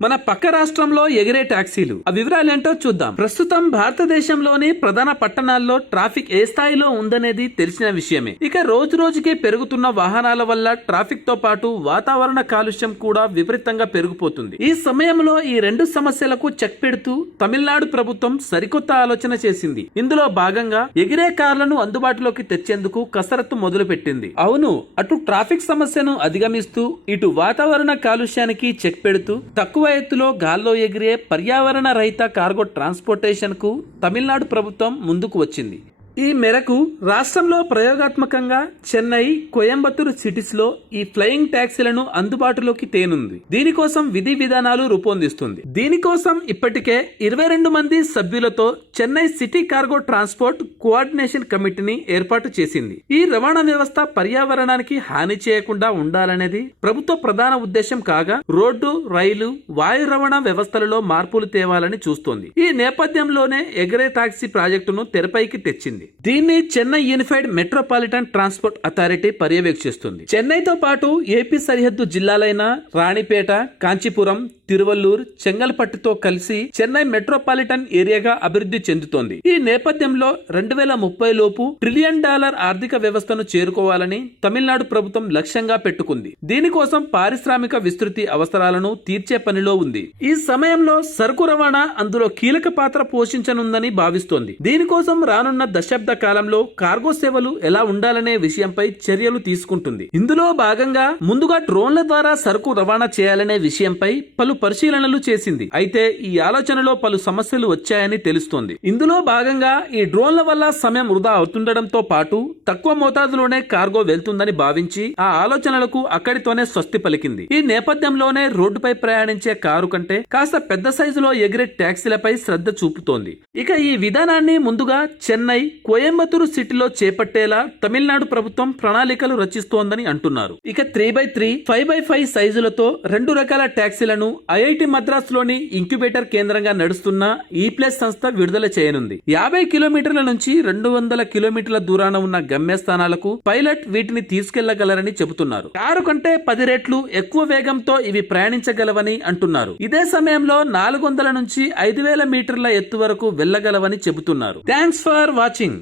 మన పక్క రాష్ట్రంలో ఎగిరే టాక్సీలు ఆ వివరాలేంటో చూద్దాం. ప్రస్తుతం భారతదేశంలోని ప్రధాన పట్టణాల్లో ట్రాఫిక్ ఏ స్థాయిలో ఉందనేది తెలిసిన విషయమే. ఇక రోజు రోజుకి పెరుగుతున్న వాహనాల వల్ల ట్రాఫిక్ తో పాటు వాతావరణ కాలుష్యం కూడా విపరీతంగా పెరిగిపోతుంది. ఈ సమయంలో ఈ రెండు సమస్యలకు చెక్ పెడుతూ తమిళనాడు ప్రభుత్వం సరికొత్త ఆలోచన చేసింది. ఇందులో భాగంగా ఎగిరే కార్లను అందుబాటులోకి తెచ్చేందుకు కసరత్తు మొదలుపెట్టింది. అవును, అటు ట్రాఫిక్ సమస్యను అధిగమిస్తూ ఇటు వాతావరణ కాలుష్యానికి చెక్ పెడుతూ తక్కువ ఎత్తులో గాల్లో ఎగిరే పర్యావరణ రహిత కార్గో ట్రాన్స్పోర్టేషన్ కు తమిళనాడు ప్రభుత్వం ముందుకు వచ్చింది. ఈ మేరకు రాష్ట్రంలో ప్రయోగాత్మకంగా చెన్నై, కోయంబత్తూరు సిటీస్ లో ఈ ఫ్లయింగ్ ట్యాక్సీలను అందుబాటులోకి తేనుంది. దీనికోసం విధి విధానాలు రూపొందిస్తుంది. దీనికోసం ఇప్పటికే 22 మంది సభ్యులతో Chennai city cargo transport coordination కమిటీని ఏర్పాటు చేసింది. ఈ రవాణా వ్యవస్థ పర్యావరణానికి హాని చేయకుండా ఉండాలనేది ప్రభుత్వ ప్రధాన ఉద్దేశం కాగా రోడ్డు, రైలు, వాయు రవాణా వ్యవస్థలలో మార్పులు తేవాలని చూస్తోంది. ఈ నేపథ్యంలోనే ఎగరే టాక్సీ ప్రాజెక్టును తెరపైకి తెచ్చింది. దీన్ని Chennai unified metropolitan transport authority పర్యవేక్షిస్తుంది. చెన్నైతో పాటు ఏపీ సరిహద్దు జిల్లాలైన రాణిపేట, కాంచీపురం, తిరువల్లూరు, చెంగల్పట్టుతో కలిసి చెన్నై మెట్రోపాలిటన్ ఏరియాగా అభివృద్ధి చెందుతోంది. ఈ నేపథ్యంలో 2030 లోపు $1 ట్రిలియన్ ఆర్థిక వ్యవస్థను చేరుకోవాలని తమిళనాడు ప్రభుత్వం లక్ష్యంగా పెట్టుకుంది. దీనికోసం పారిశ్రామిక విస్తృతి అవసరాలను తీర్చే పనిలో ఉంది. ఈ సమయంలో సరుకు రవాణా అందులో కీలక పాత్ర పోషించనుందని భావిస్తోంది. దీనికోసం రానున్న దశాబ్ద కాలంలో కార్గో సేవలు ఎలా ఉండాలనే విషయంపై చర్యలు తీసుకుంటుంది. ఇందులో భాగంగా ముందుగా డ్రోన్ల ద్వారా సరుకు రవాణా చేయాలనే విషయంపై పలు పరిశీలనలు చేసింది. అయితే ఈ ఆలోచనలో పలు సమస్యలు వచ్చాయని తెలుస్తోంది. ఇందులో భాగంగా ఈ డ్రోన్ల వల్ల సమయం వృధా అవుతుండటంతో పాటు తక్కువ మోతాదులోనే కార్గో వెళ్తుందని భావించి ఆ ఆలోచనలకు అక్కడితోనే స్వస్తి పలికింది. ఈ నేపథ్యంలోనే రోడ్డుపై ప్రయాణించే కారు కంటే కాస్త పెద్ద సైజులో ఎగిరే ట్యాక్సీలపై శ్రద్ధ చూపుతోంది. ఇక ఈ విధానాన్ని ముందుగా చెన్నై, కోయంబత్తూరు సిటీలో చేపట్టేలా తమిళనాడు ప్రభుత్వం ప్రణాళికలు రచిస్తోందని అంటున్నారు. ఇక 3x3, 5x5 సైజులతో 2 రకాల ట్యాక్సీలను ఐఐటి మద్రాస్ లోని ఇంక్యుబేటర్ కేంద్రంగా నడుస్తున్న ఈ-ప్లస్ సంస్థ విడుదల చేయనుంది. 50 కిలోమీటర్ల నుంచి 200 కిలోమీటర్ల దూరాన ఉన్న గమ్యస్థానాలకు పైలట్ వీటిని తీసుకెళ్లగలరని చెబుతున్నారు. కారు కంటే 10 రెట్లు ఎక్కువ వేగంతో ఇవి ప్రయాణించగలవని అంటున్నారు. ఇదే సమయంలో 400 నుంచి 5000 మీటర్ల ఎత్తు వరకు వెళ్లగలవని చెబుతున్నారు. Thanks for watching.